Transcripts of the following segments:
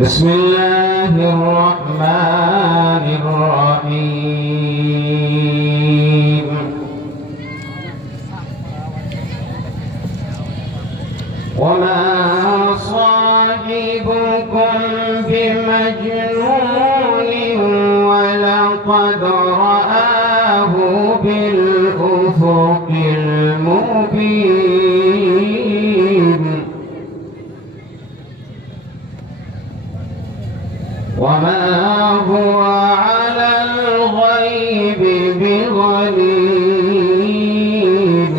بسم الله الرحمن الرحيم وما صاحبكم بمجنون ولقد رآه بالأفق المبين وما هو على الغيب بضنين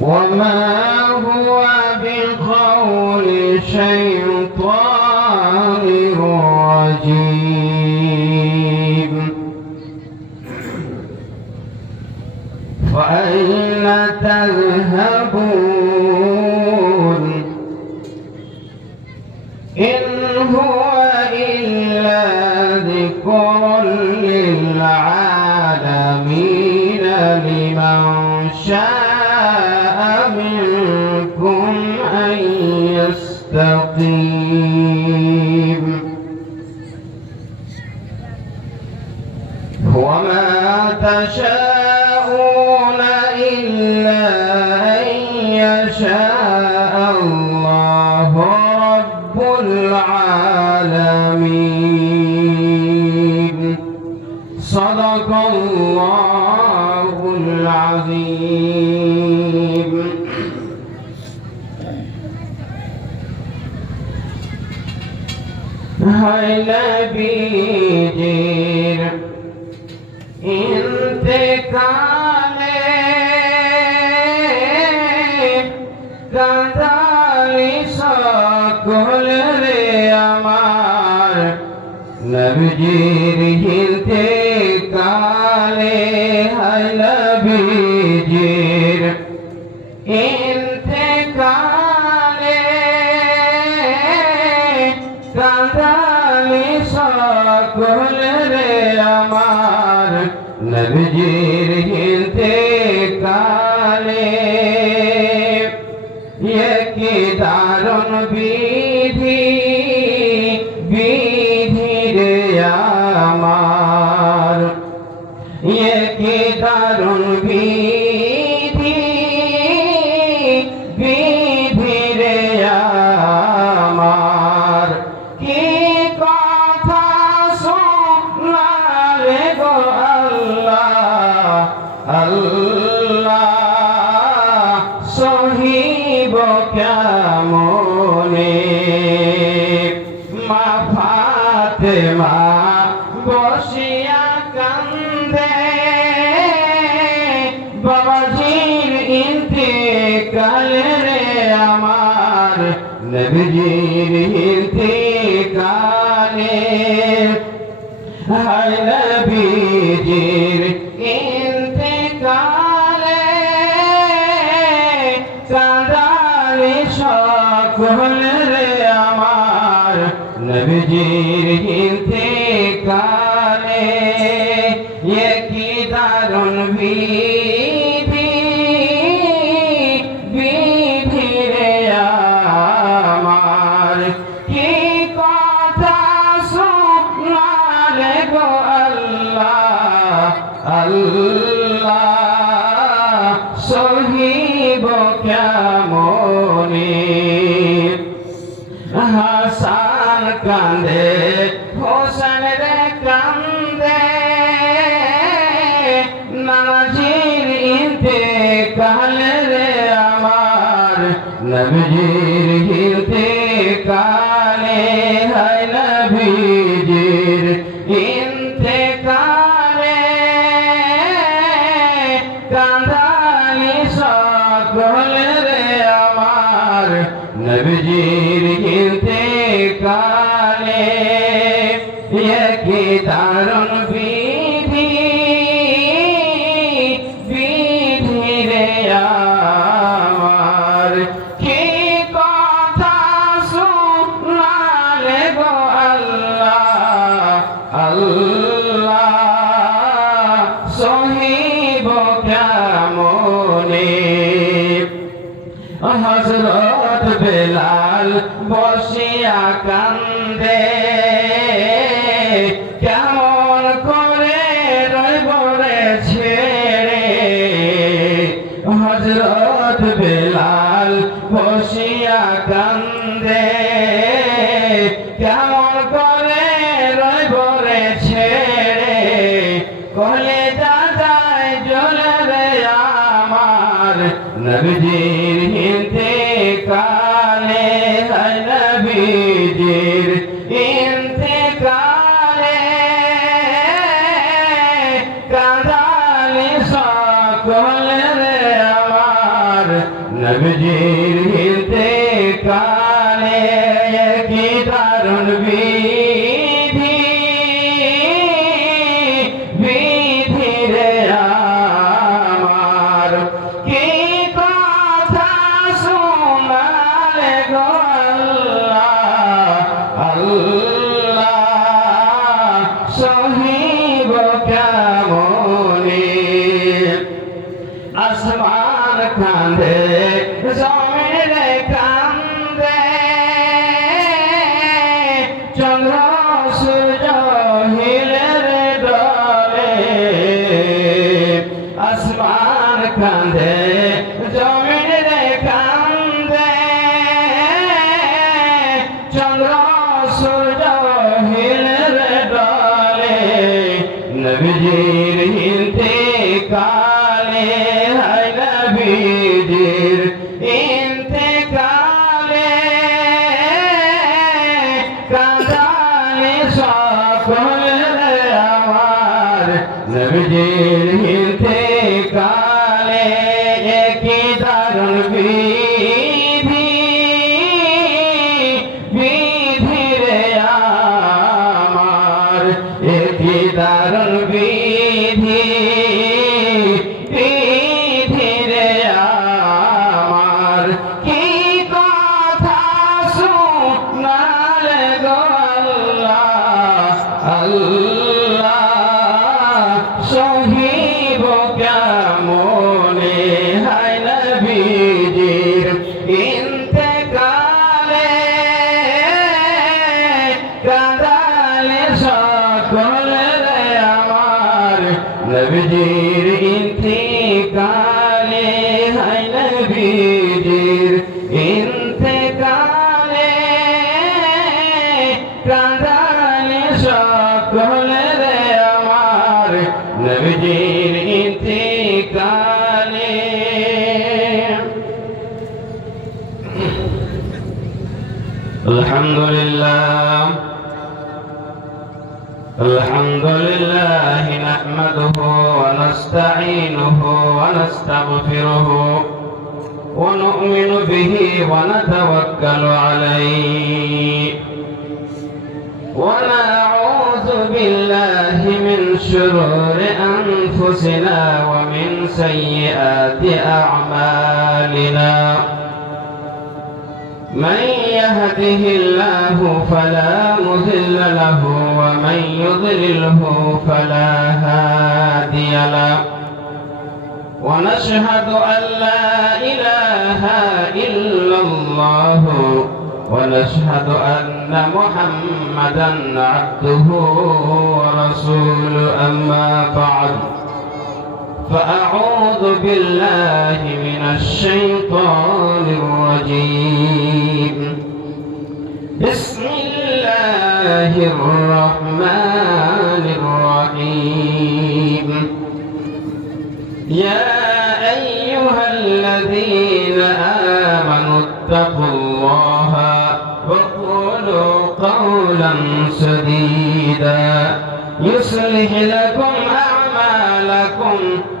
وما هو بقول شيطان رجيم فأين تذهبون إن هو إلا ذكر للعالمين لمن شاء منكم أن يستقيم وما تشاءون إلا أن يشاء الله رب العالمين صدق الله العظيم هاي نبيجير انتقالي কাঁদালি সকল রে আমার নবীজির ইন্তেকালে হায় নবীজির ইন্তেকালে কাঁদালি সকল রে আমার নবীজির ইন্তেকালে কি দারুণ বিধি বিধি রে আমার কি দারুণ বিধি বিধি রে আমার কি কথা শোনালে গো আল্লাহ আল্লাহ সহিব কেমনে মা ফাতেমা বসিয়া কান্দে বাবাজির ইন্তেকাল রে আমার নবীজির ইন্তেকালে হায় নবীজির ইন্তেকালে কাঁদালি সকল রে আমার নবীজির ইন্তেকালে কি দারুণ বিধি বিধি রে আমার কি কথা শোনালে গো আল্লাহ আল্লাহ সহিব কেমনে হাসান কান্দে হোসেন রে কান্দে নানাজির ইন্তেকাল রে আমার নবীজির ইন্তেকালে হায় নবীজির ইন্তেকালে কাঁদালি সকল রে আমার নবীজির ইন্তেকালে কি দারুণ বিধি বিধি রে আমার কি কথা শোনালে গো আল্লাহ আল্লাহ সহিব কেমনে হযরত বেলাল বসিয়া কান্দে কেমন করে রইব রে ছেড়ে হযরত বেলাল বসিয়া কান্দে কেমন করে রইব রে ছেড়ে কলেজা যায় জ্বলে রে আমার নবীজির ইন্তেকালে হায় নবীজির ইন্তেকালে কাঁদালি সকলে রে আমার নবীজির ইন্তেকালে কি দারুণ বিধি বিধি রে আমার কি কথা শোনালে গো আল্লাহ সহিব কেমনে আসমান কাঁদে জমিন কান্দে চন্দ্র সূর্য হিলের ডলে আসমান কাঁদে জমিন কান্দে চন্দ্র সূর্য হিলের ডলে নবীজির ইন্তেকালে হায় নবীজির ইন্তেকালে কাঁদালে সকলে রে আমার নবীজির ইন্তেকালে কি দারুণ বিধি বিধি রে আমার কি দারুণ বিধি বিধি রে আমার কি কথা শোনালে গো আল্লাহ সহিব কেমনে হায় নবীজির ইন্তেকালে কাঁদালে সকলে রে আমার নবীজির ইন্তেকালে হায় নবীজির ইন্তেকালে কাঁদালে সকলে রে আমার নবীজির ইন্তেকালে আলহামদুলিল্লাহ الحمد لله نحمده ونستعينه ونستغفره ونؤمن به ونتوكل عليه ونعوذ بالله من شرور أنفسنا ومن سيئات أعمالنا من يهده الله فلا مضل له ومن يضلله فلا هادي له ونشهد أن لا إله إلا الله ونشهد أن محمدا عبده ورسوله أما بعد فأعوذ بالله من الشيطان الرجيم بسم الله الرحمن الرحيم يا أيها الذين آمنوا اتقوا الله وقولوا قولا سديدا يصلح لكم أعمالكم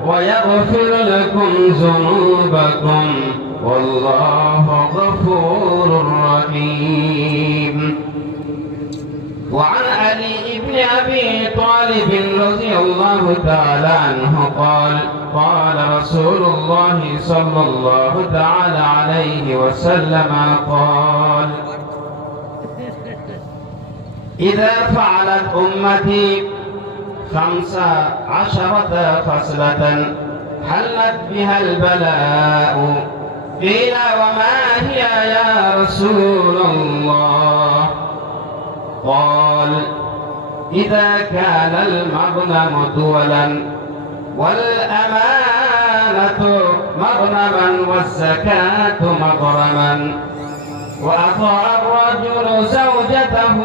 ويغفر لكم ذنوبكم والله غفور رحيم وعن علي بن أبي طالب رضي الله تعالى عنه قال قال رسول الله صلى الله تعالى عليه وسلم قال إذا فعلت أمتي 15 خصلة حلت بها البلاء قيل وما هي يا رسول الله؟ قال إذا كان المغنم دولا والأمانة مغنما والزكاة مغرما وأطاع الرجل زوجته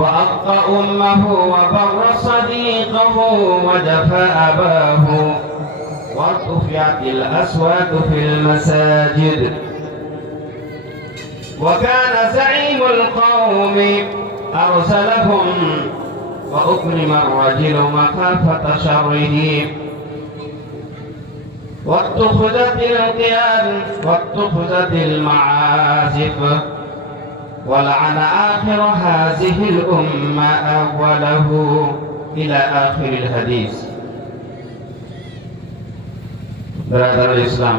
وأطأ أمه وبر صديقه وجفى أباه وارتفعت الأصوات في المساجد وكان زعيم القوم أرسلهم وأكرم الرجل مخافة شره واتخذت القيام واتخذت المعازف ولعن آخر هذه الأمة أوله إلى آخر الحديث. ব্রাদার ইসলাম,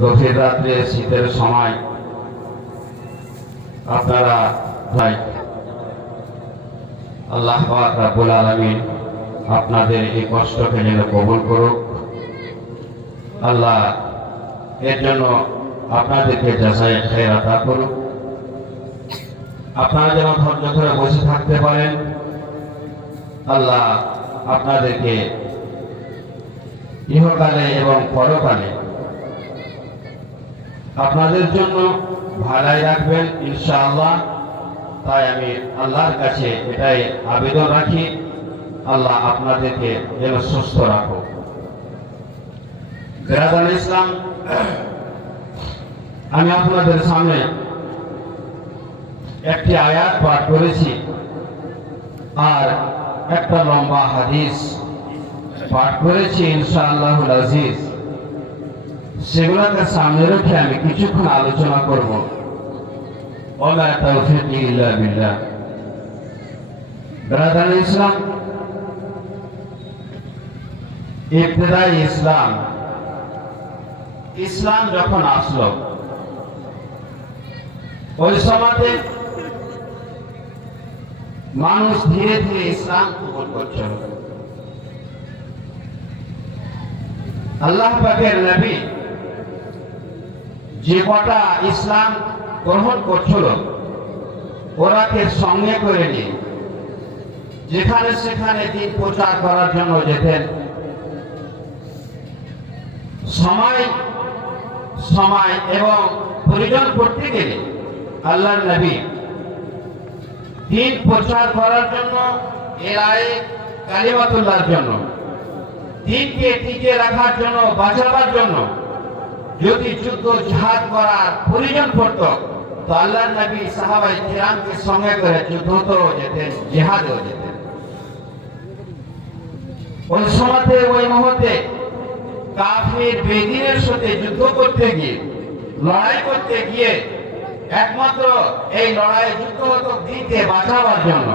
গভীর রাত্রে শীতের সময় আপনারা ভাই আল্লাহ পাক রব্বুল আলামিন আপনাদের এই কষ্টকে যেন কবুল করুক। আল্লাহ এর জন্য আপনাদেরকে জাযায়ে খায়র আতা করুক। আপনারা যেন ধৈর্য ধরে বসে থাকতে পারেন। আল্লাহ আপনাদেরকে ইহকালে এবং পরকালে আপনাদের জন্য ভালাই রাখবেন ইনশাআল্লাহ। তাই আমি আল্লাহর কাছে এটাই আবেদন রাখি, আল্লাহ আপনাদেরকে যেন সুস্থ রাখুক। ব্রাদার ইসলাম, আমি আপনাদের সামনে একটি আয়াত পাঠ করেছি আর একটা লম্বা হাদিস পাঠ করেছি ইনশাআল্লাহুল আজিজ। সেগুলোকে সামনে রেখে আমি কিছুক্ষণ আলোচনা করব। ওয়া তাওফীক ইল্লা বিল্লাহ। ব্রাদার ইসলাম, ইবতিদাই ইসলাম যখন আসলো ওই সময়তে মানুষ ধীরে ধীরে ইসলাম কবুল করছিল। আল্লাহ পাকের নবী যে কটা ইসলাম গ্রহণ করছিল ওরাকে সঙ্গে করে নিয়ে যেখানে সেখানে দিন প্রচার করার জন্য যেতেন। সময় এবং প্রয়োজন করতে গেলে আল্লাহর নবী দিন প্রচার করার জন্য, এরায়ে কালিমাতুল্লাহর জন্য, দিনকে টিকে রাখার জন্য, বাঁচাবার জন্য যদি যুদ্ধ জিহাদ করার প্রয়োজন পড়ত তো আল্লাহর নবী সাহাবায়ে কিরামকে সঙ্গে করে যুদ্ধতেও যেতেন, জিহাদেও যেতেন। ওই সময়তে ওই মুহূর্তে কাফির বেদিনের সাথে যুদ্ধ করতে গিয়ে, লড়াই করতে গিয়ে একমাত্র এই লড়াই যুদ্ধ হতো দিনকে বাঁচাবার জন্য।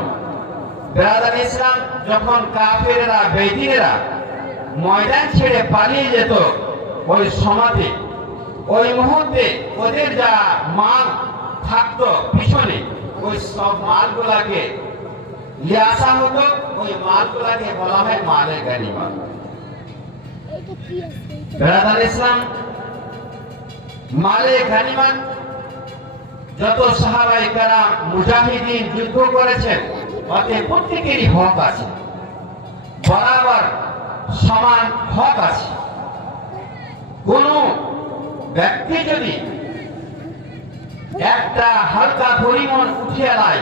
ব্রাদার ইসলাম, যখন কাফিরেরা বেদিনেরা ময়দান ছেড়ে পালিয়ে যেত ওই সমাজে, ওই মুহূর্তে ওদের যা মাল থাকতো পিছনে ওই সব মালগুলাকে নিয়ে আসা হতো। ওই মালগুলাকে বলা হয় মালে গানিমত। ব্রাদার ইসলাম, মালে গানিমত যত সাহাবায়ে কেরাম মুজাহিদিন যুদ্ধ করেছেন তাতে প্রত্যেকেরই হক আছে, বরাবর সমান হক আছে। কোন ব্যক্তি যদি একটা হালকা পরিমাণ উঠিয়ে নেয়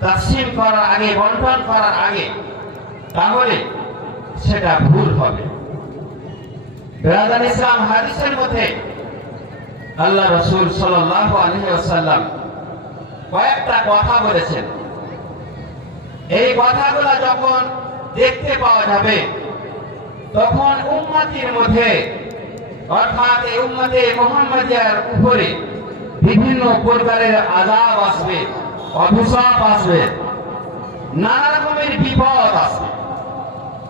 তাকসীম করার আগে, বন্টন করার আগে, তাহলে সেটা ভুল হবে। ব্রাদার ইসলাম, হাদিসের মধ্যে আল্লাহ রাসূল সাল্লাল্লাহু আলাইহি ওয়াসাল্লাম কয়েকটা কথা বলেছেন। এই কথাগুলো যখন দেখতে পাওয়া যাবে তখন উম্মতের মধ্যে, অর্থাৎ এই উম্মতে মুহাম্মাদিয়ার উপরে বিভিন্ন প্রকারের আযাব আসবে, অভিশাপ আসবে, নানা রকমের বিপদ আসবে।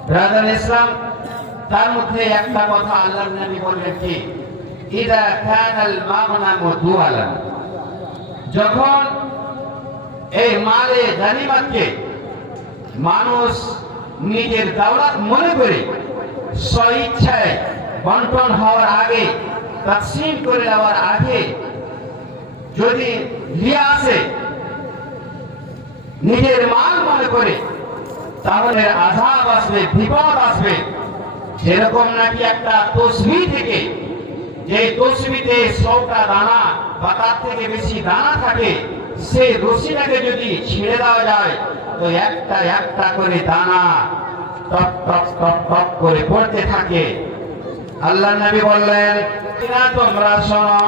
ব্রাদার ইসলাম, তার মধ্যে একটা কথা আল্লাহর নবী বললেন কি, ইদা কানাল মাগনামু দুয়ালান, যখন এই মালে গানিমতকে মানুষ নিজের দাওলাত মনে করে স্বইচ্ছায় বন্টন হওয়ার আগে, তাকসিম করে দেওয়ার আগে যদি নিয়ে আসে নিজের মাল মনে করে, তাহলে আযাব আসবে, বিপদ আসবে। যেরকম নাকি একটা তসবিহ থেকে, যে তসবিতে 100টা দানা বা তার থেকে বেশি দানা থাকে, সেই রশিটাকে যদি ছিঁড়ে দেওয়া যায় তো একটা একটা করে দানা টপ টপ টপ টপ করে পড়তে থাকে। আল্লাহ নবী বললেন, তোমরা শোনো,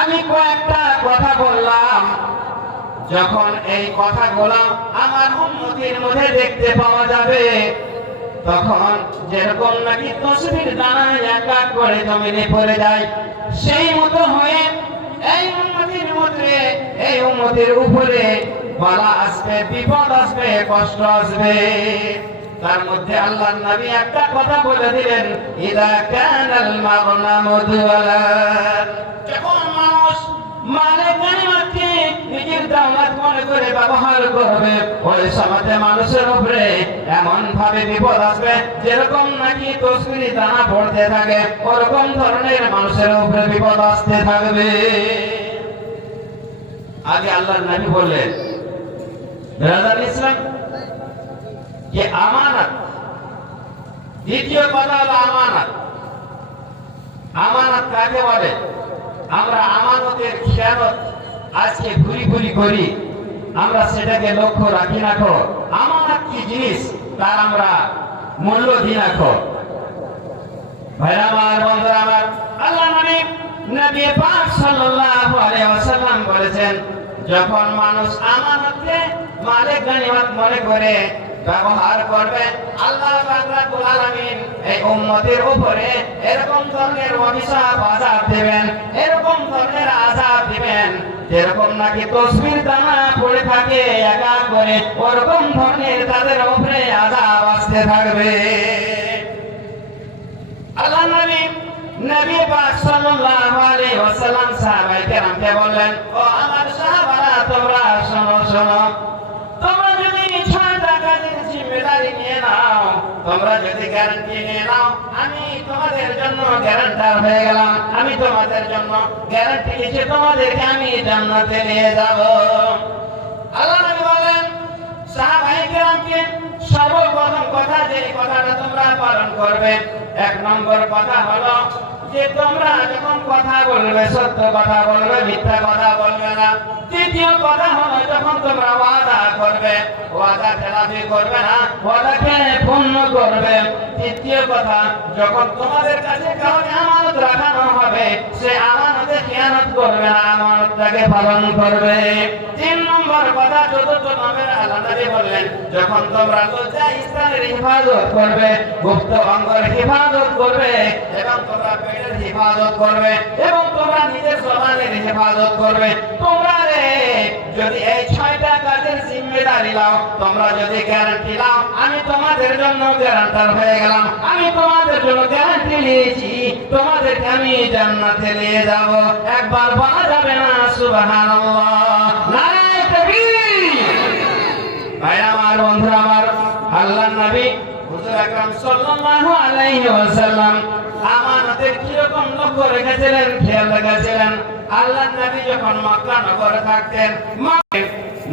আমি কয়েকটা কথা বললাম, যখন এই কথাগুলো আমার উম্মতের মধ্যে দেখতে পাওয়া যাবে, তখন যেরকম নাকি তসবির দানা এক এক করে জমিনে পড়ে যায়, সেই মতো হয়ে এই উম্মতের উপরে বালা আসবে, বিপদ আসবে, কষ্ট আসবে। তার মধ্যে আল্লাহর নবী একটা কথা বলে দিলেন, ইদা কানাল মাগনামু দুওয়ালান, যখন মানুষ মালে গনিমতকে নিজের দাওলাত মনে করে ব্যবহার করবে, ওই সমাজে মানুষের উপরে এমন ভাবে বিপদ আসবে, যেরকম নাকি তসবির দানা পড়তে থাকে, ওরকম ধরনের মানুষের উপরে বিপদ আসতে থাকবে। আগে আল্লাহর নবী বললেন, ব্রাদার ইসলাম, যে আমানত, দ্বিতীয় কথা হলো আমানত। আমানত কাকে বলে? আমরা আমানতের খেয়ানত আজকে ভুরি ভুরি করি, আমরা সেটাকে লক্ষ্য রাখি না। আমানত কি জিনিস তার আমরা মূল্য দিই না। ভাইরা আমার, বন্ধুরা আমার, আল্লাহ নবী পাক সাল্লাল্লাহু আলাইহি ওয়াসাল্লাম বলেছেন, যখন মানুষ আমানতকে মালিক গনিমত মনে করে ব্যবহার করবে, আল্লাহ পাক রব্বুল আলামিন এই উম্মতের উপরে এরকম ধরনের অভিশাপ আযাব দিবেন, এরকম ধরনের আযাব দিবেন, যেরকম নাকি তসবির দানা পড়ে থাকে এক এক করে, ওরকম ধরনের তাদের উপরে আযাব আসতে থাকবে। আল্লাহ নবী পাক সাল্লাল্লাহু আলাইহি ওয়াসাল্লাম সাহাবায়ে কেরামকে বললেন, ও আমার সাহাবারা, তোমরা শোনো শোনো, তোমরা যদি 6টা কাজের জিম্মেদারি নিয়ে নাও, তোমরা যদি গ্যারান্টি নিয়ে নাও, আমি তোমাদের জন্য গ্যারান্টার হয়ে গেলাম, আমি তোমাদের জন্য গ্যারান্টি দিচ্ছি, তোমাদেরকে আমি জান্নাতে নিয়ে যাব। আল্লাহ নবী বলেন সাহাবায়ে কেরামকে, সর্বপ্রথম কথা, যে কথাটা তোমরা পালন করবে, 1 নম্বর কথা হলো যে তোমরা যখন কথা বলবে, সত্য কথা বলবে, মিথ্যা কথা বলবে না। দ্বিতীয় কথা হলো, যখন তোমরা ওয়াদা করবে, ওয়াদা খেলাফি করবে না, ওয়াদাকে পূর্ণ করবে। তৃতীয় কথা, যখন তোমাদের কাছে কাউকে আমানত রাখানো হবে, সে আমানতে খেয়ানত করবে না, আমানতটাকে পালন করবে। 3 নম্বর কথা, চতুর্থ নম্বরে আল্লাহ নবী বললেন, যখন তোমরা লজ্জা স্থানের হেফাজত করবে, গুপ্ত অঙ্গের হেফাজত করবে, এবং তোমরা পেটের হেফাজত করবে, এবং তোমরা নিজের জবানের হেফাজত করবে, তোমরা যদি এই 6টা কাজের জিম্মেদারি নাও, তোমরা যদি গ্যারান্টি নাও, আমি তোমাদের জন্য গ্যারান্টার হয়ে গেলাম, আমি তোমাদের জন্য গ্যারান্টি নিয়েছি, তোমাদেরকে আমি জান্নাতে নিয়ে যাব। একবার বলা যাবে না সুবহানাল্লাহ? নারে তাকবীর! ভাই আমার, বন্ধুরা আমার, আল্লাহর নবী হুজুর আকরাম সাল্লাল্লাহু আলাইহি ওয়াসাল্লাম আমানতের কিরকম লক্ষ্য রেখেছিলেন, খেয়াল রেখেছিলেন। আল্লাহর নবী যখন মক্কা নগরে থাকতেন,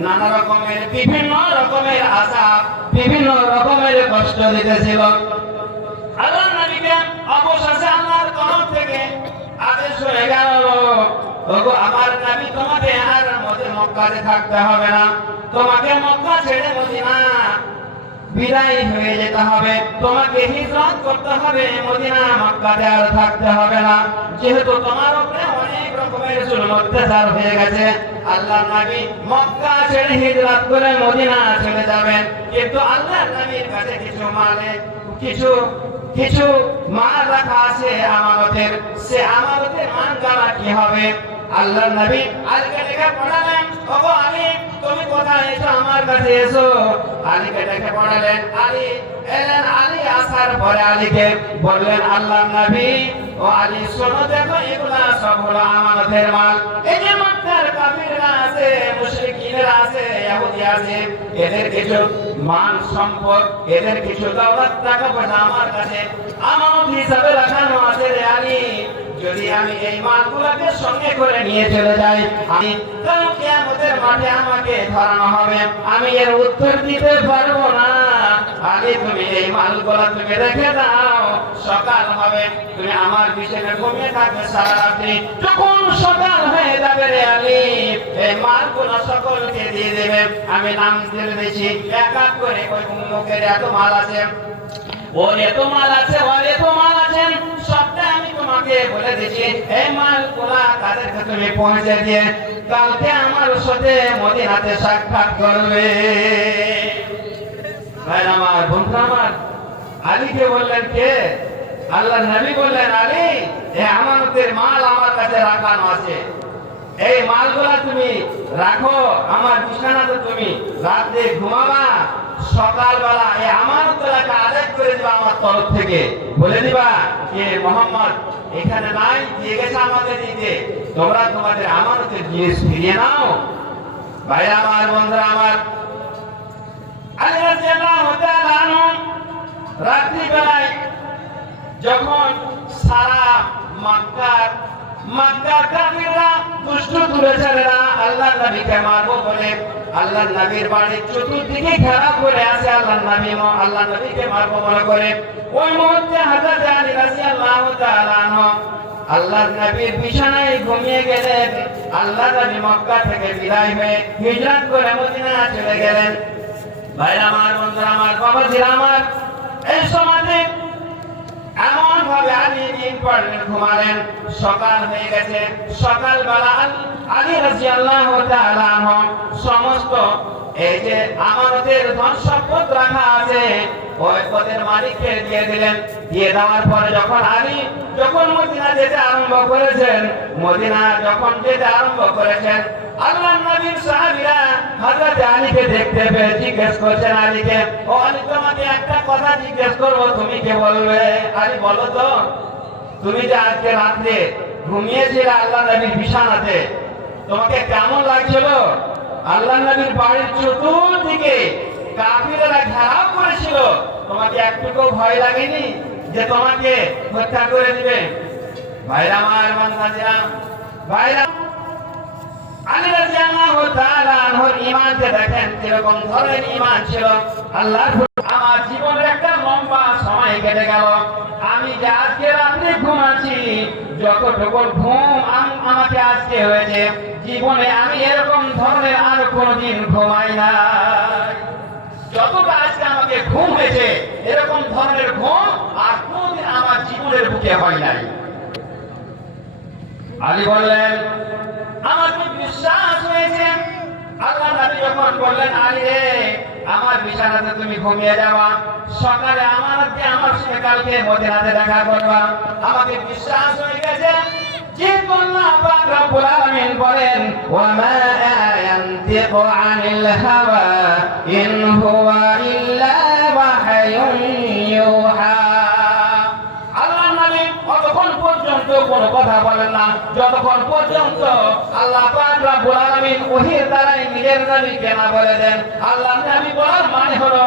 নানা রকমের বিভিন্ন রকমের আযাব, বিভিন্ন রকমের কষ্ট দিতেছিল। আল্লাহর নবীকে অবশেষে আল্লাহর তরফ থেকে আদেশ হয়ে গেল, ওগো আমার নবী, তোমাকে আর মক্কাতে থাকতে হবে না, তোমাকে মক্কা ছেড়ে মদিনা বিদায় হয়ে যেতে হবে, তোমাকে হিজরত করতে হবে, মদিনা মক্কাতে আর থাকতে হবে না, যেহেতু তোমার উপরে অনেক রকমের জুলুম অত্যাচার হয়ে গেছে। আল্লাহর নবী মক্কা ছেড়ে হিজরত করে মদিনা চলে যাবেন, কিন্তু আল্লাহর নবীর কাছে কিছু মাল রাখা আছে আমানতের, সে আমানতের মান জানা কি হবে? আল্লাহর নবী আলীকে ডেকে পড়ালেন, ওগো আলী, তুমি কোথায় এসো, আমার কাছে এসো। আলীকে ডেকে পড়ালেন, আলী এলেন। আলী আসার পরে আলীকে বললেন, আল্লাহর নবী, ও ও আলী শোনো দেখো এগুলা সব হলো আমানতের মাল। এই যে মক্কার কাফিররা আছে, মুশরিকিনরা আছে, ইহুদি আছে, এদের কিছু মান সম্পদ, এদের কিছু দৌলত টাকা পয়সা আমার কাছে আমানত হিসাবে রাখানো আছে রে আলী। যদি আমি এই মালগুলোকে সঙ্গে করে নিয়ে চলে যাই, আমি কাল কিয়ামতের মাঠে আমাকে ধরানো হবে, আমি এর উত্তর দিতে পারবো না। আলী তুমি এই মালগুলো তুমি রেখে দাও, সকাল হবে তুমি আমার বিছানায় ঘুমিয়ে থাকবে সারা রাত্রি। যখন সকাল হয়ে যাবে রে আলী, এই মালগুলো সকলকে দিয়ে দেবে। আমি নাম দিয়ে দিয়েছি এক এক করে, ওই লোকের এত মাল আছে, ওর এত মাল আছে, ওর এত মাল আছে, সবটা আমি তোমাকে বলে দিচ্ছি। এই মালগুলা তাদেরকে তুমি পৌঁছে দিয়ে কালকে আমার সাথে মদিনাতে সাক্ষাৎ করবে। ভাই আমার, বন্ধু আমার, আলীকে বললেন কে? আল্লাহর নবী বললেন, আলী এই আমানতের মাল আমার কাছে রাখানো আছে, এই মালগুলা তুমি রাখো, আমার বিছানাতে তুমি রাতে ঘুমাবা, সকালবেলা এই আমানতগুলাকে আদায় করে দিবা আমার তরফ থেকে। বলে দিবা যে মোহাম্মদ এখানে নাই, দিয়ে গেছে আমাদের দিতে, তোমরা তোমাদের আমানতের জিনিস ফিরিয়ে নাও। ভাই আমার, বন্ধুরা আমার, আলী রাদিয়াল্লাহু তাআলা আনহু রাত্রি বেলায় যখন সারা মক্কার কাফিররা দুষ্ট তুলেছেরা আল্লাহর নবীকে মারবো বলে আল্লাহর নবীর বাড়ির চতুর্দিকে ঘেরা করে আছে, আল্লাহর নবীকে মারবো মনে করে। ওই মুহূর্তে হযরত আলী রাদিয়াল্লাহু তাআলা আনহু আল্লাহর নবীর বিছানায় ঘুমিয়ে গেলেন। আল্লাহর নবী মক্কা থেকে বিদায় হয়ে হিজরত করে মদিনা চলে গেলেন। ভাই আমার, বন্ধুরা আমার, বাবাজিরা আমার, এই সমাজে এমন ভাবে আলী দিন পড়লেন, ঘুমালেন, সকাল হয়ে গেছে। সকালবেলা আলী রাদিয়াল্লাহু তাআলা আনহু সমস্ত এই যে আমানতের ধন সম্পদ রাখা আছে ওই পদের মালিককে দিয়ে দিলেন। দিয়ে দেওয়ার পরে যখন মদিনা যেতে আরম্ভ করেছেন, আল্লাহর নবীর সাহাবীরা হযরত আলীকে দেখতে পেয়ে জিজ্ঞেস করছেন আলীকে, ও আলী তোমাকে একটা কথা জিজ্ঞেস করবো, তুমি কি বলবে? আলী বলো তো, তুমি যে আজকে রাত্রে ঘুমিয়েছিলে আল্লাহর নবীর বিছানাতে, তোমাকে কেমন লাগছিল? আল্লাহর নবীর বাড়ির চতুর্দিকে কাফিররা ঘেরাও করেছিল, তোমাকে একটুকু ভয় লাগেনি যে তোমাকে হত্যা করে দিবে? ভাইরা আমার, বান্দারা, ভাইরা, আলী রাদিয়াল্লাহু তাআলা আনহুর ঈমানকে দেখেন কিরকম ধরনের ঈমান ছিল। আল্লাহর আমার জীবনের একটা লম্বা সময় কেটে গেল, আমি যে আজকে রাত্রে ঘুমাচ্ছি, যতটুকু ঘুম আমাকে আজকে হয়েছে, জীবনে আমি এরকম ধরনের আর কোনোদিন ঘুমাই না। যতটা আজকে আমাকে ঘুম হয়েছে, এরকম ধরনের ঘুম আর কোনোদিন আমার জীবনের বুকে হয় নাই। আলী বললেন, আমাকে বিশ্বাস হয়েছে। আল্লাহর নবী যখন বললেন, আলী রে আমার বিছানাতে তুমি ঘুমিয়ে যাওয়া, সকালে আমার সাথে কালকে মদিনাতে দেখা করবা, আমাকে বিশ্বাস হয়ে গেছে। যে আল্লাহ পাক রব্বুল আলামিন বলেন, ওয়া মা ইয়ানতিকু আনিল হাওয়া ইন হুয়া ইল্লা ওয়াহয়ুন ইউহা। আল্লাহর নবী অতক্ষণ পর্যন্ত কোনো কথা বলেন না যতক্ষণ পর্যন্ত আল্লাহ পাক রব্বুল আলামিন ওহীর দ্বারাই নিজের নবীকে না বলে দেন। আল্লাহর নবী বলার মানে হলো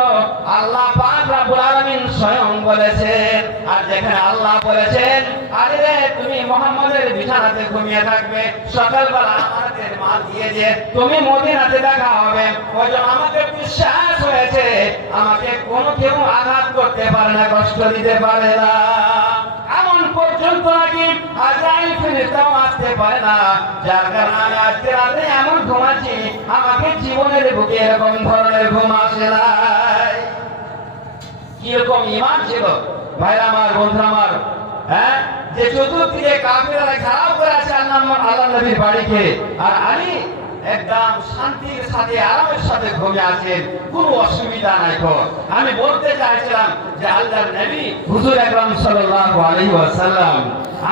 আল্লাহ পাক রব্বুল আলামিন স্বয়ং বলেছেন। আর যেখানে আল্লাহ বলেছেন, আরে রে তুমি মুহাম্মদের বিছানাতে ঘুমিয়ে থাকবে, সকালবেলা আমাদের মাল দিয়ে যে তুমি মদিনাতে দেখা হবে, ওই জন্য আমাকে বিশ্বাস হয়েছে, আমাকে কোনো কেউ আঘাত করতে পারে না, কষ্ট দিতে পারে না। এমন পর্যন্ত নাকি আজরাইল ফেরেশতাও আসতে পারে না, যার কারণে আমি আজকে রাতে এমন ঘুমাচ্ছি, আমাকে জীবনের বুকে এরকম ধরনের ঘুম আসে নাই। কিরকম ঈমান ছিল ভাইরা আমার, বন্ধুরা আমার, হ্যাঁ, যে চতুর্দিকে কাফিররা ঘেরাও করে আছে আল্লাহর নবীর বাড়িকে, আর আলী একদম শান্তির সাথে আরামের সাথে ঘুমিয়ে আছেন, কোনো অসুবিধা নাই। তো আমি বলতে চাইছিলাম যে আল্লাহর নবী হুজুর আকরাম সাল্লাল্লাহু আলাইহি ওয়াসাল্লাম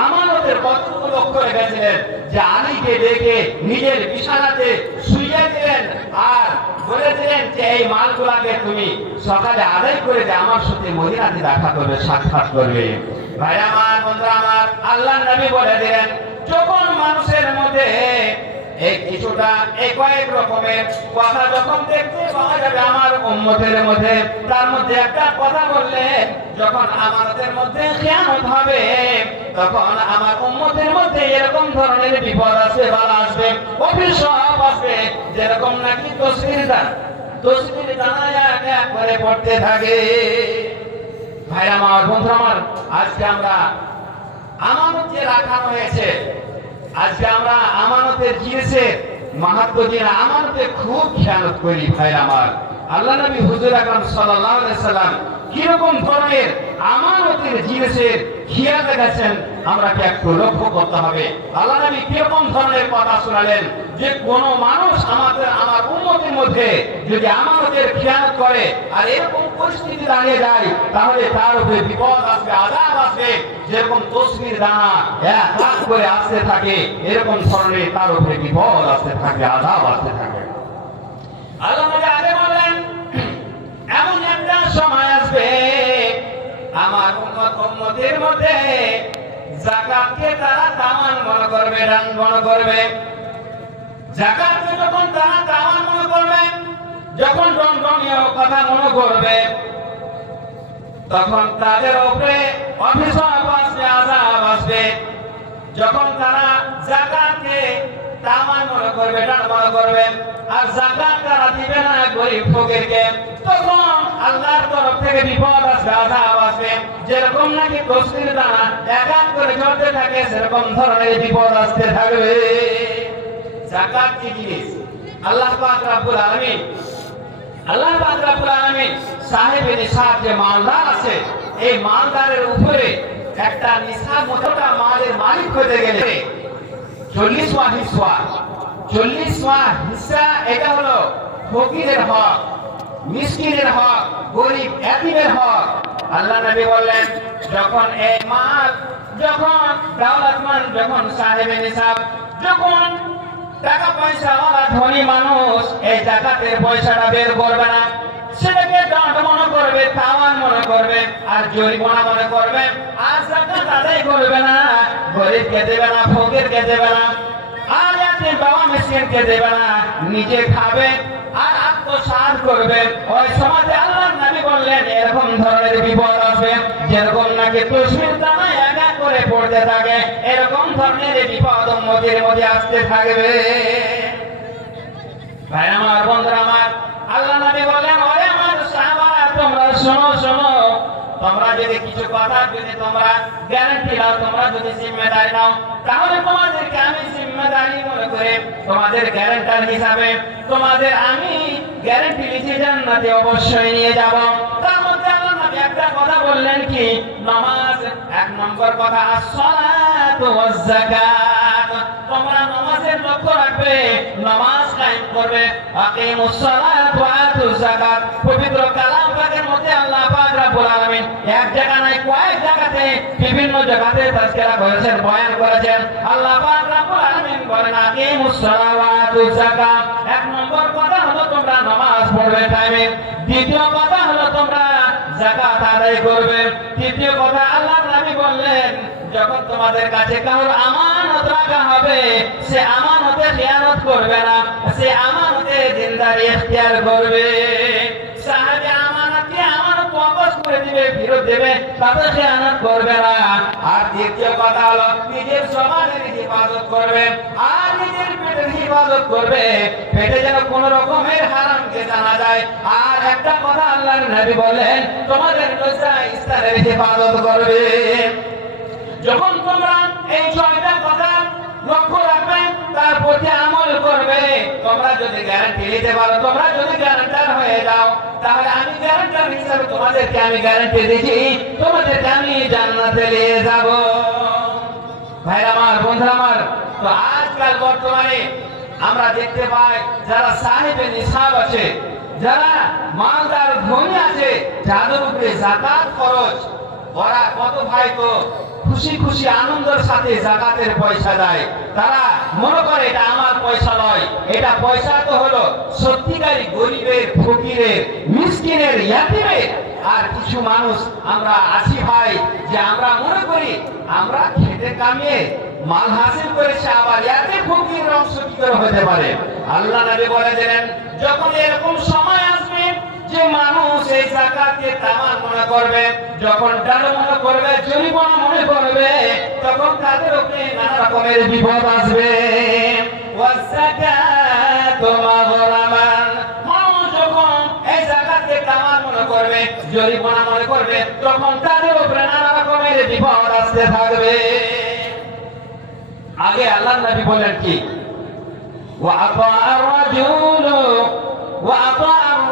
আমানতের কতটুকু লক্ষ্য রেখেছিলেন যে আলীকে ডেকে নিজের বিছানাতে শুইয়ে দিলেন, আর বলেছিলেন যে এই মালগুলাকে তুমি সকালে আদায় করে যে আমার সাথে মদিনাতে দেখা করবে, সাক্ষাৎ করবে। ভাই আমার, বন্ধুরা আমার, আল্লাহর নবী বলে দিলেন যখন মানুষের মধ্যে এই কিছুটা এই কয়েক রকমের কথা যখন দেখতে পাওয়া যাবে আমার উম্মতের মধ্যে, তার মধ্যে একটা কথা বললেন যখন আমাদের মধ্যে খিয়ানত হবে তখন আমার উম্মতের মধ্যে এরকম ধরনের বিপদ আসবে, বালা আসবে, অভিশাপ আসবে, যেরকম নাকি তসবির দানা এক করে পড়তে থাকে। ভাই আমার, বন্ধু আমার, আজকে আমরা আমানত যে রাখা হয়েছে, আজকে আমরা আমানতের জিনিসের মাহাত্ম্য দিয়ে আমানতে খুব খেয়ানত করি। ভাই আমার, আল্লাহ নবী হুজুর আকরাম সাল্লাল্লাহু আলাইহি সাল্লাম কিরকম ধরনের আমানতের জিনিসের খেয়াল রেখেছেন আমরা কি একটু লক্ষ্য করতে হবে। আল্লাহ নবী কিরকম ধরনের কথা শোনালেন যে কোন মানুষ আমার উম্মতের মধ্যে যদি আমানতের খেয়ানত করে আর এরকম পরিস্থিতি দাঁড়িয়ে যায় তাহলে তার উপরে বিপদ আসবে, আযাব আসবে, যেরকম তসবির দানা এক করে আসতে থাকে এরকম ধরনের তার উপরে বিপদ আসতে থাকে, আযাব আসতে থাকে। আল্লাহ নবী আগে বললেন এমন একটা সময় আসবে আমার উম্মতের মধ্যে যাকাতকে তারা তামান মনে করবে, দান মনে করবে। যাকাতকে যখন তারা তামান মনে করবে, যখন দণ্ডনীয় কথা মনে করবে, তখন তাদের উপরে অভিশাপ আসবে, আযাব আসবে। যখন তারা যাকাতকে তামান মনে করবে, দান মনে করবে, আর যাকাত তারা দিবে না গরিব ফকিরকে, তখন আল্লাহর তরফ থেকে বিপদ আসবে, আযাব আসবে। যেরকম নাকি তসবির দানা এক করে ঝরতে থাকে সেরকম ধরনের বিপদ আসতে থাকবে। যাকাত কি জিনিস? আল্লাহ পাক রব্বুল আলামিন সাহেবে নিসাব যে মালদার আছে, এই মালদারের উপরে একটা নিসাব মোটা মালের মালিক হতে গেলে 40ওয়া হিস্সা এটা হলো ফকিরের হক, মিসকিনের হক, গরিব এতিমের হক। আল্লাহ নবী বললেন যখন এই মাল, যখন দৌলতমন্দ, যখন সাহেবে নিসাব, যখন টাকা পয়সা ওয়ালা ধনী মানুষ এই যাকাতের পয়সাটা বের করবে না, সেটাকে দণ্ড মনে করবে, তাওয়ান মনে করবে, আর জরিমানা মনে করবে, আর যাকাত আদায় করবে না, গরিবকে দেবে না, ফকিরকে দেবে না, আর এতিম বাবা মিসকিনকে দেবে না, নিজে খাবে আর আত্মসাৎ করবে। ওই সমাজে আল্লাহর নবী বললেন এরকম ধরনের বিপদ আসবে, যেরকম নাকি তসবির দানা এক করে পড়তে থাকে এরকম ধরনের বিপদ উম্মতের মধ্যে আসতে থাকবে। ভাই আমার, বন্ধুরা আমার, আল্লাহ নবী বলেন ওরে আমার সাহাবারা তোমরা শোনো, তোমরা যদি কিছু কথা যদি তোমরা গ্যারান্টি নাও, তোমরা যদি জিম্মেদারি নাও, তাহলে তোমাদেরকে আমি জিম্মেদারি মনে করে তোমাদের গ্যারান্টার হিসাবে তোমাদের আমি গ্যারান্টি লিখে জান্নাতে অবশ্যই নিয়ে যাব। তার মধ্যে আল্লাহ নবী একটা কথা বললেন কি, নামাজ এক নম্বর কথা, as-সালাতু ওয়াজ-যাকাত। তোমরা নামাজের লক্ষ্য রাখবে, নামাজ কায়েম করবে, আকিমুস সালাত ওয়া আতুজ যাকাত। পবিত্র কালাম পাকের মধ্যে আল্লাহ পাক রব্বুল আলামিন এক জায়গা নয় কয়েক জায়গাতে বিভিন্ন জায়গাতে তাজকিরা করেছেন, বয়ান করেছেন। আল্লাহ পাক রব্বুল আলামিন বলেন আকিমুস সালাত ওয়া আতুজ যাকাত। এক নম্বর কথা হলো তোমরা নামাজ পড়বে টাইমে, দ্বিতীয় কথা হলো তোমরা যাকাত আদায় করবে, তৃতীয় কথা আল্লাহর নবী বললেন যখন তোমাদের কাছে কারোর আমানত রাখা হবে সে আমানতে খিয়ানত করবে না, সে আমানতে দিনদারি ইখতিয়ার করবে। সাহাবী আমানতকে আমানত ওয়াপস করে দিবে, ফেরত দেবে, তাতে খিয়ানত করবে না। আর দ্বিতীয় কথা হলো নিজের সমাজের হিফাজত করবে আর নিজের পেটের হিফাজত করবে, পেটে যেন কোনো রকমের হারামকে জানা যায়। আর একটা কথা আল্লাহর নবী বলেন তোমাদের লজ্জা স্থানের হিফাজত করবে। যখন তোমরা এই ছয়টা কথা লক্ষ্য রাখবে, তার প্রতি আমল করবে, তোমরা যদি গ্যারান্টি নিতে পারো, তোমরা যদি গ্যারান্টার হয়ে যাও, তাহলে আমি গ্যারান্টার হিসেবে তোমাদেরকে আমি গ্যারান্টি দিচ্ছি তোমাদেরকে আমি জান্নাতে নিয়ে যাব। ভাই আমার, বন্ধুরা আমার, তো আজকাল বর্তমানে আমরা দেখতে পাই যারা সাহেবে নিসাব আছে, যারা মালদার ধনী আছে, যাদের উপরে যাকাত খরচ, ওরা কত ভাই তো খুশি খুশি আনন্দের সাথে যাকাতের পয়সা দেয়। তারা মনে করে এটা আমার পয়সা নয়, এটা পয়সা তো হলো সত্যিকারী গরিবের, ফকিরের, মিসকিনের, ইয়াতীমের। আর কিছু মানুষ আমরা আছি ভাই, যে আমরা মনে করি আমরা খেটে কামিয়ে মাল হাসিল করেছে, আবার ইয়াতে ফকির অংশ কি করে হতে পারে? আল্লাহ নবী বলে দিলেন, যখন এরকম সময় আসবে যে মানুষ এই যাকাতকে তামার মনে করবে, যখন ডাল মনে করবে, জরিমানা মনে করবে, তখন তাদের উপরে নানা রকমের বিপদ আসবে। ওয়াযাকাতু মাগরামান, মানুষ যখন এই যাকাতকে তামার মনে করবে, জরিমানা মনে করবে, তখন তাদের উপরে নানা রকমের বিপদ আসতে থাকবে। আগে আল্লাহ নবী বলেন কি, ওয়া আতাআর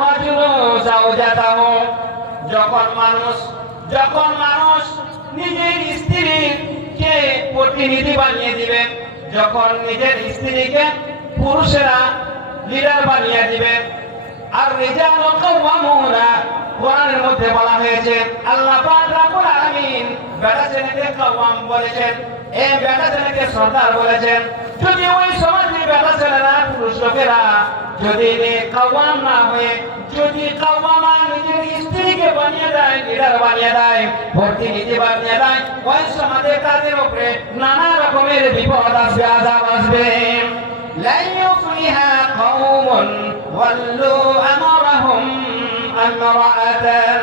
রাজুলু যাওজাতাহু, যখন মানুষ নিজের স্ত্রীকে প্রতিনিধি বানিয়ে দিবে, যখন নিজের স্ত্রীকে পুরুষেরা লিডার বানিয়ে দিবে। আর রিজালু কাওয়ামুনা, কোরআনের মধ্যে বলা হয়েছে, আল্লাহ পাক রব্বুল আলামিন বেটা ছেলেকে কাওয়াম বলেছেন, এই বেটা ছেলেকে সর্দার বলেছেন। যদি ওই সমাজে বেটা ছেলেরা, পুরুষ লোকেরা যদি কাওয়াম না হয়ে, যদি কাওয়ামা নিজের স্ত্রীকে বানিয়ে দেয়, লিডার বানিয়ে দেয়, প্রতিনিধি বানিয়ে দেয়, ওই সমাজে তাদের উপরে নানা রকমের বিপদ আসবে, আযাব আসবে। লা ইউফলিহা কওমুন ওয়াল্লু আমরাহুম আমরাআতান,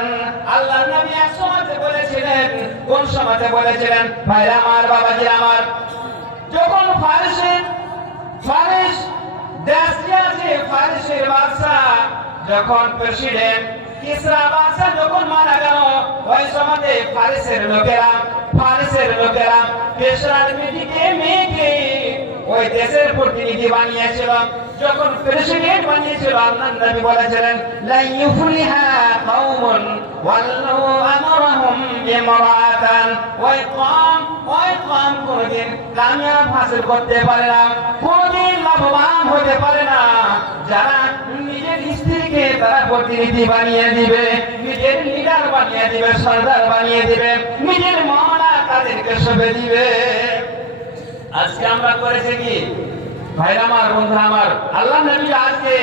আল্লাহ নবী এক সমাজে বলেছিলেন, কোন সমাজে বলেছিলেন? ভাইরা আমার, বাবাজি আমার, যখন ফারিস দেশ আছে, ফারিসের বাদশা, যখন প্রেসিডেন্ট কিসরা বাদশা যখন মারা গেল, ওই সমাজে ফারিসের লোকেরা কিসরার মেয়েকে ওই দেশের প্রতিনিধি বানিয়েছিল। যখন প্রেসিডেন্ট বানিয়েছিল, আল্লাহ নবী বলেছিলেন, লা ইউফলিহা কওমুন ওয়াল্লু আমরাহুম ইমরাআতান, ওই কওম কোনদিন কামিয়াব হাসিল করতে পারে না, কোনদিন লাভবান হতে পারে না, যারা নিজের স্ত্রীকে তারা প্রতিনিধি বানিয়ে দিবে, নিজের লিডার বানিয়ে দিবে, সর্দার বানিয়ে দিবে, নিজের মামলা তাদেরকে সঁপে দিবে। আজকে আমরা করেছি কি ভাইরা আমার, বন্ধুরা আমার? আল্লাহ নবী আজকে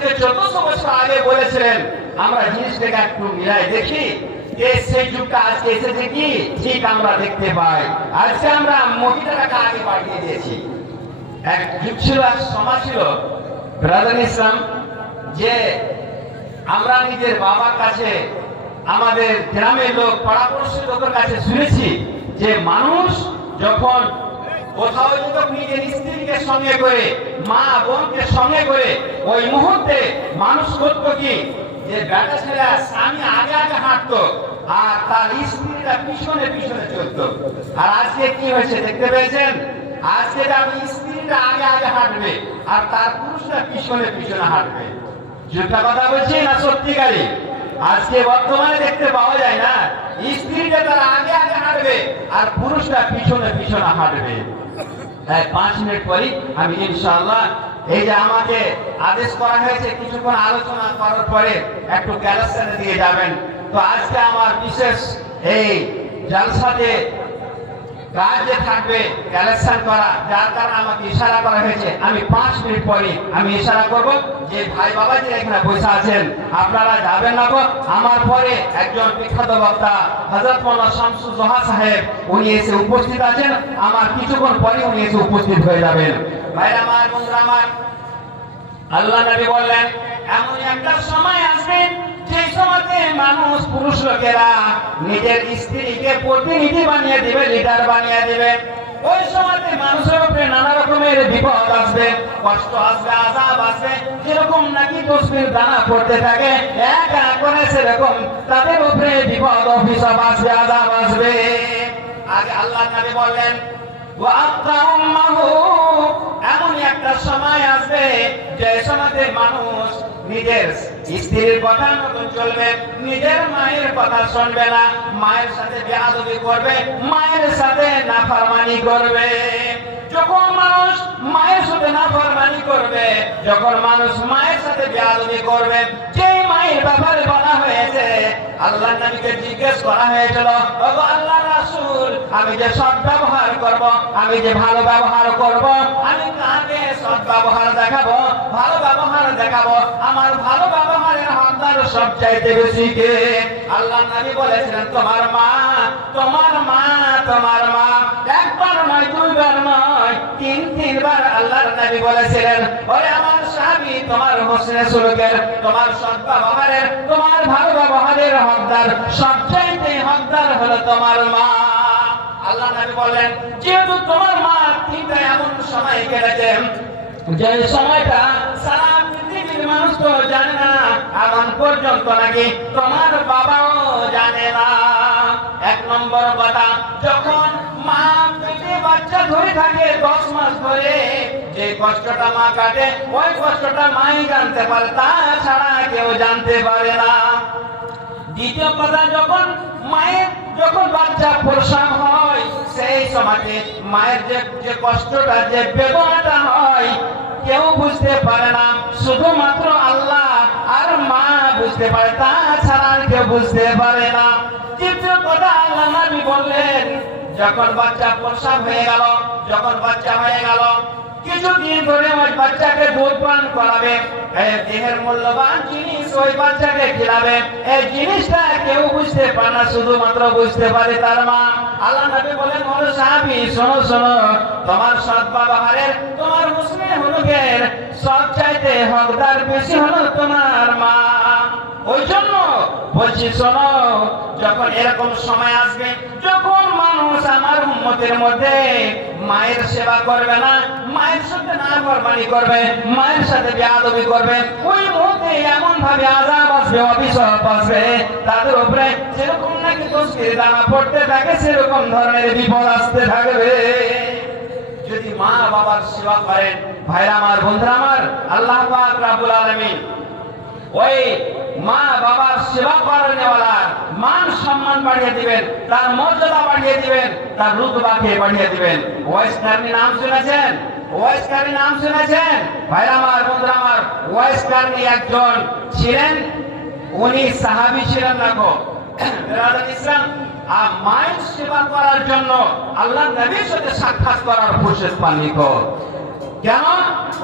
1400 বছর আগে বলেছিলেন, আমরা জিনিসটাকে একটু মিলাই দেখি যে সেই যুগটা আজকে এসেছে কি ঠিক আমরা দেখতে পাই। আজকে আমরা মহিলাটাকে আগে পাঠিয়ে দিয়েছি। এক যুগ ছিল, এক সমাজ ছিল ব্রাদার ইসলাম, যে আমরা নিজের বাবার কাছে, আমাদের গ্রামের লোক, পাড়াপড়শির লোকের কাছে শুনেছি যে মানুষ যখন কোথাও যখন নিজের স্ত্রীকে সঙ্গে করে, মা বোনকে সঙ্গে করে, ওই মুহূর্তে মানুষ করতো কি, যে বেটা ছেলে স্বামী আগে আগে হাঁটতো আর তার স্ত্রীটা পিছনে পিছনে চলতো। আর আজকে কি হয়েছে দেখতে পেয়েছেন? আজকে স্ত্রীটা আগে আগে হাঁটবে আর তার পুরুষটা পিছনে পিছনে হাঁটবে। যেটা কথা বলছি না সত্যিকারই আজকে বর্তমানে দেখতে পাওয়া যায় না, স্ত্রীটা তার আগে আগে হাঁটবে আর পুরুষটা পিছনে পিছনে হাঁটবে। 5 মিনিট পরই আমি ইনশাআল্লাহ, এই যে আমাকে আদেশ করা হয়েছে কিছুক্ষণ আলোচনা করার পরে একটু ক্যালেকশনে দিয়ে যাবেন। তো আজকে আমার বিশেষ এই জলসাতে কাজে থাকবে কালেকশন করা, যার কারণে আমাকে ইশারা করা হয়েছে আমি 5 মিনিট পরে আমি ইশারা করব যে ভাই বাবাজি এখানে বসে আছেন, আপনারা যাবেন না তো। আমার পরে একজন বিখ্যাত বক্তা হযরত মাওলানা শামসুল জোহা সাহেব, উনি এসে উপস্থিত আছেন, আমার কিছুক্ষণ পরে উনি এসে উপস্থিত হয়ে যাবেন। ভাইরা আমার, বন্ধুরা আমার, আল্লাহ নবী বললেন এমন একটা সময় আসবে যে সময়তে মানুষ, পুরুষ লোকেরা নিজের স্ত্রীকে প্রতিনিধি বানিয়ে দিবে, লিডার বানিয়ে দিবে। ওই সময়তে মানুষের উপরে নানা রকমের বিপদ আসবে, কষ্ট আসবে, আযাব আসবে। যেরকম নাকি তসবির দানা পড়তে থাকে এক এক করে, সেরকম তাদের উপরে বিপদ, অভিশাপ আসবে, আযাব আসবে। আগে আল্লাহ নবী বললেন এমন একটা সময় আসবে যে সময়তে মানুষ নিজের স্ত্রীর কথা মতন চলবে, নিজের মায়ের কথা শুনবে না, মায়ের সাথে বেয়াদবি করবে, মায়ের সাথে নাফরমানি করবে। যখন মানুষ মায়ের সাথে নাফরমানি করবে, যখন মানুষ মায়ের সাথে বেয়াদবি করবে, যে মায়ের ব্যাপারে বলা হয়েছে, আল্লাহ নবীকে জিজ্ঞেস করা হয়েছিল, ওগো আল্লাহর রাসূল, আমি যে সৎ ব্যবহার করব, আমি যে ভালো ব্যবহার করব, আমি কাকে সৎ ব্যবহার দেখাবো, ভালো ব্যবহার দেখাবো, আমার ভালো ব্যবহারের হকদার সবচাইতে বেশি কে? আল্লাহ নবী বলেছিলেন তোমার মা, তোমার মা, তোমার মা। একবার নয়, দুইবার নয়, তিনবার আল্লাহর নবী বলেছিলেন, ওরে আমার সাহাবী, তোমার হোসনে সুলুকের, তোমার সৎ ব্যবহারের, তোমার ভালো ব্যবহারের হকদার সবচাইতে হকদার হলো তোমার মা। আল্লাহ নবী বলেন, যেহেতু তোমার মা তিনটা এমন সময় কেটেছে যে সময়টা সারা পৃথিবীর মানুষ তো জানে না, এখন পর্যন্ত নাকি তোমার বাবাও জানে না। এক নম্বর কথা, যখন মা পেটে বাচ্চা ধরে থাকে 10 মাস ধরে, যে কষ্টটা মা কাটে ওই কষ্টটা মাই জানতে পারে, তাছাড়া কেউ জানতে পারে না। দ্বিতীয় কথা, যখন বাচ্চা প্রসব হয় সেই সময়তে মায়ের যে কষ্টটা, যে বেদনাটা হয় কেউ বুঝতে পারে না, শুধুমাত্র আল্লাহ আর মা বুঝতে পারে, তাছাড়া কেউ বুঝতে পারে না। তৃতীয় কথা, আল্লাহ নবী বললেন, যখন বাচ্চা প্রসব হয়ে গেল, যখন বাচ্চা হয়ে গেল, কিছুদিন ধরে ওই বাচ্চাকে দুধ পান করাবে, এই দেহের মূল্যবান জিনিস ওই বাচ্চাকে খিলাবে, এই জিনিসটা কেউ বুঝতে পারে না, শুধুমাত্র বুঝতে পারে তার মা। আল্লাহ নবী বলেন, ও সাহাবী, শোনো শোনো, তোমার সৎ ব্যবহারের, তোমার মুসলিম হুলুকের সবচাইতে হকদার বেশি হলো তোমার মা। ওই জন্য বলছি, শোনো, যখন এরকম সময় আসবে, যখন মানুষ আমার উম্মতের মধ্যে মায়ের সেবা করবে না, মায়ের সাথে নাফরমানি করবে, মায়ের সাথে বেয়াদবি করবে, ওই মুহূর্তে এমন ভাবে আযাব আসবে, অভিশাপ আসবে তাদের উপরে, যেরকম নাকি তসবির দানা পড়তে থাকে সেরকম ধরনের বিপদ আসতে থাকবে। যদি মা বাবার সেবা করেন, ভাইরা আমার, বন্ধুরা আমার, আল্লাহ পাক রব্বুল আলামিন ওই মা বাবার সেবা করার মান সম্মান বাড়িয়ে দিবেন, তার মর্যাদা বাড়িয়ে দিবেন, তার রুতবাকে বাড়িয়ে দিবেন। ওয়াইস কারনী নাম শুনেছেন? ওয়াইস কারনী নাম শুনেছেন? ভাইরা আমার, বন্ধুরা আমার, ওয়াইস কারনী একজন ছিলেন, উনি সাহাবী ছিলেন না গো ইসলাম। আর মায়ের সেবা করার জন্য আল্লাহ নবীর সাথে সাক্ষাৎ করার ফুরসত পাননি গো। কেন?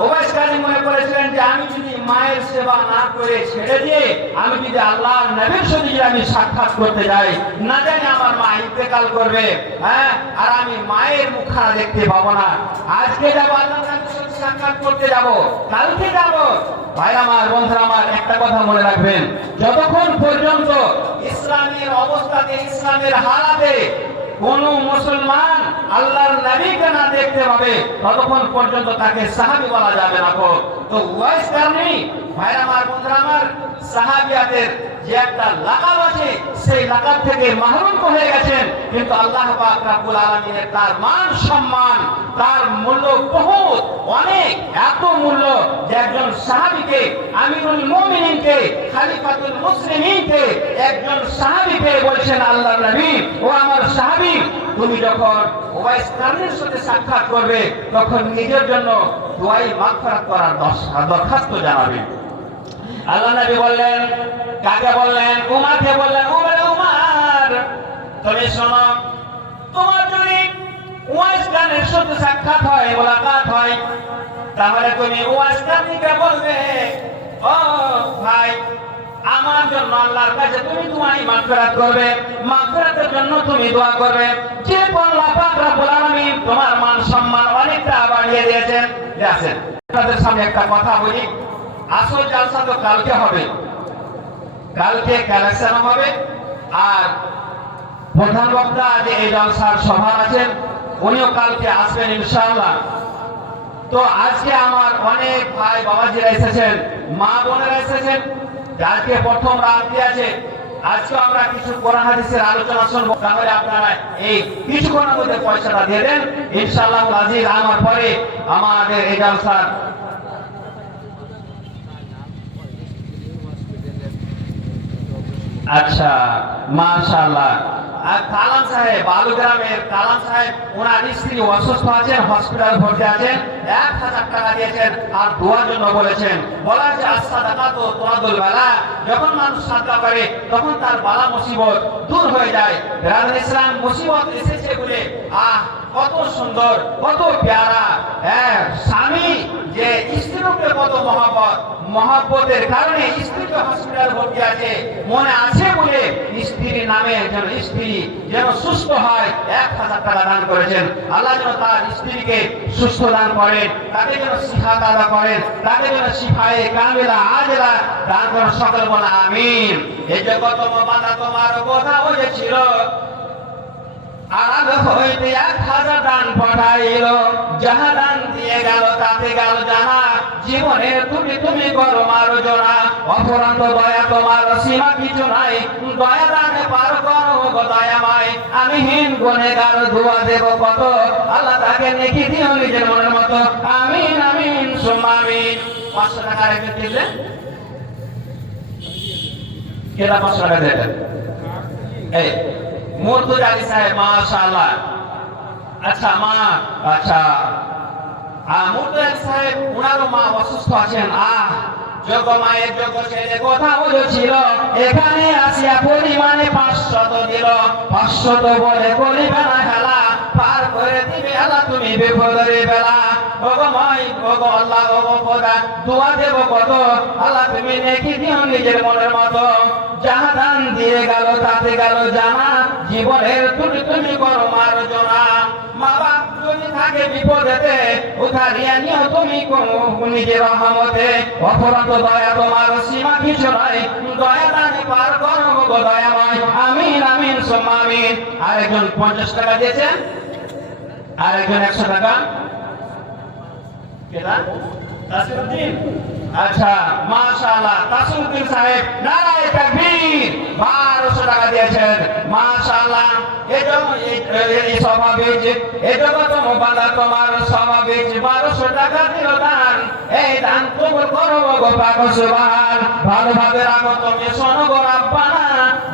ওয়াইস কারনী মনে করেছিলেন যে আমি যদি মায়ের সেবা না করে ছেড়ে দিয়ে আমি যদি আল্লাহর নবীর সাথে আমি সাক্ষাৎ করতে যাই, না জানি আমার মা ইন্তেকাল করবে, হ্যাঁ, আর আমি মায়ের মুখখানা দেখতে পাবো না। আজকে যাব আল্লাহর নবীর সাথে সাক্ষাৎ করতে যাব, কালকে যাব। ভাই আমার, বন্ধুরা আমার, একটা কথা মনে রাখবেন, যতক্ষণ পর্যন্ত ইসলামের অবস্থাতে, ইসলামের হালাতে কোন মুসলমান আল্লাহর নবীকে না দেখতে পাবে, ততক্ষণ পর্যন্ত তাকে সাহাবী বলা যাবে না। তো ওয়াইস কারনী, ভাইরা আমার, বন্ধুরা আমার, সাহাবিয়াদের যে একটা লাকাব আছে, সেই লাকাব থেকে মাহরুম হয়ে গেছেন, কিন্তু আল্লাহ পাক রব্বুল আলামিনের তার মান সম্মান, তার মূল্য বহুত, অনেক, এত মূল্য যে একজন সাহাবীকে, আমিরুল মুমিনিনকে, খলিফাতুল মুসলিমিনকে, একজন সাহাবীকে বলছেন আল্লাহর নবী, ও আমার সাহাবী, তুমি যখন ওয়াইস কারনীর সাথে সাক্ষাৎ করবে তখন নিজের জন্য দোয়াই মাগফিরাত করার দরখাস্ত জানাবে। আল্লাহ নবী বললেন, কাকে বললেন? উমারকে বললেন, উমার, তুমি শোনো, তোমার যদি ওয়াইস কারনীর সাথে সাক্ষাৎ হয়, মোলাকাত হয়, তাহলে তুমি ওয়াইস কারনীকে বলবে, ও ভাই, আমার জন্য আল্লাহর কাছে তুমি দোয়াই মাগফিরাত করবে, মাগফিরাতের জন্য তুমি দোয়া করবে। যে আল্লাহ পাক রব্বুল আলামিন তোমার মান সম্মান অনেকটা বাড়িয়ে দিয়েছেন। দেখেন, আপনাদের সামনে একটা কথা বলি, আসল জলসা তো কালকে হবে, কালকে কালেকশন হবে, আর প্রধান বক্তা যে এই জলসার সভা আছেন উনিও কালকে আসবেন ইনশাআল্লাহ। তো আজকে আমার অনেক ভাই বাবাজিরা এসেছেন, মা বোনেরা এসেছেন, আজকে প্রথম রাত্রি আছে, আজকে আমরা কিছু কোরআন হাদিসের আলোচনা শুনবো, তাহলে আপনারা এই কিছুক্ষণের মধ্যে পয়সাটা দিয়ে দেন ইনশাআল্লাহ আজিজ। আমার পরে আমাদের এই জলসার আচ্ছা, মাশাআল্লাহ, কালাম সাহেব, বালুগ্রামের কালাম সাহেব, ওনার স্ত্রী অসুস্থ আছেন, হসপিটালে ভর্তি আছেন, 1000 টাকা দিয়েছেন আর দোয়ার জন্য বলেছেন। বলা যে আস-সাদাকা তো তুরাদুল বালা, যখন মানুষ সাদকা করে তখন তার বালা মুসিবত দূর হয়ে যায়। রাসূল ইসলাম মুসিবত এসেছে বলে কত সুন্দর, কত প্যারা স্বামী যে স্ত্রীর উপরে কত মহব্বতের কারণে স্ত্রীকে হসপিটাল ভর্তি আছে, মনে আছে বলে স্ত্রীর নামে যেন স্ত্রী যেন সুস্থ হয় 1000 টাকা দান করেছেন। আল্লাহ যেন তার স্ত্রীকে সুস্থ দান করেন, তাকে যেন শিফা দান করেন, তাকে যেন শিফায়ে কামিলা আজলা দান করেন। সকল বলা আমিন। এই জগৎ বান্দা তোমার কথা হয়েছিল, আগ হইতে 1000 দান পাঠাইল, যাহা দান দিয়ে গেল তাতে গেল জানা, জীবনে তুমি করো মার্জনা, অপরান্ত দয়া তোমার সীমা কিছু নাই, দয়া দানে পার করো গো দয়াময়, আমি হীন গুনেগার দোয়া দেব কত, আল্লাহ তাকে নেকি দিও নিজের মনের মতো, আমিন আমিন সুম্মা আমিন। 500 টাকা রেখে দিলে কেটা 500 টাকা দেবেন? এই মুর্তজা আলী সাহেব, মাশাআল্লাহ। আচ্ছা মুর্তজা আলী সাহেব, ওনারও মা অসুস্থ আছেন। যোগ্য মায়ের যোগ্য ছেলে কোথাও ছিল, এখানে আসিয়া পরিমাণে 500 দিল, 500 বলে করিবে না হেলা, পার করে দিবে আল্লাহ তুমি বিপদের বেলা। ওগো মাই, ওগো আল্লাহ, ওগো খোদা, দোয়া দেব কত, আল্লাহ তুমি নেকি দিও নিজের মনের মতো, যাহা দান দিয়ে গেল তাতে গেল জানা, জীবনের তুমি করো মার্জনা, মা বাপ যদি থাকে বিপদেতে উঠারিয়া নিও তুমি নিজের রহমতে, অপরাধ দয়া তোমার সীমা কিছু নাই, দয়া দানে পার করো গো দয়াময়, আমিন আমিন সুম্মা আমিন। আরেকজন 50 টাকা দিয়েছেন, আরেকজন 100 টাকা। কেনা তাসিরউদ্দিন, আচ্ছা মাশাআল্লাহ, তাসিরউদ্দিন সাহেব নারায়ে তাকবীর, 1200 টাকা দিয়েছেন, মাশাআল্লাহ। এই স্বাভাবিক, এই জগৎ বান্দা তোমার স্বাভাবিক 1200 টাকা দিল দান, এই দান কবুল করো গো পাক সুবহান, ভালোভাবে রাখো তুমি শোনো গো রাব্বানা,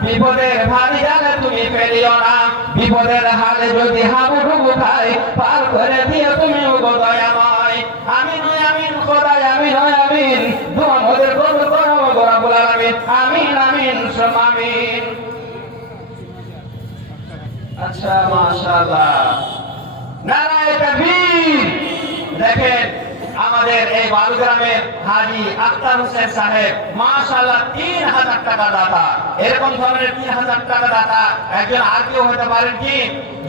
বিপদের ভারী জালে তুমি ফেলিও না, বিপদের হালে যদি হাবুডুবু খায় পার করে দিও তুমি গো দয়াময়, আমিন আমিন খোদাই আমিন আমিন, দোয়া মোদের কবুল করো গো রব্বুল আলামিন, আমিন আমিন সুম্মা আমিন। আচ্ছা মাশাআল্লাহ, নারায়ে তাকবীর। দেখেন আমাদের এই বালুগ্রামের হাজী আখতার হোসেন সাহেব, মাশাআল্লাহ 3000 টাকা দাতা। এরকম ধরনের 3000 টাকা দাতা একজন আর কেউ হতে পারেন কি?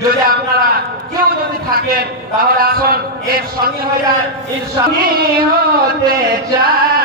যদি আপনারা কেউ যদি থাকেন তাহলে আসুন এর সঙ্গে হয়ে যায় ইনশাআল্লাহ। হতে চায়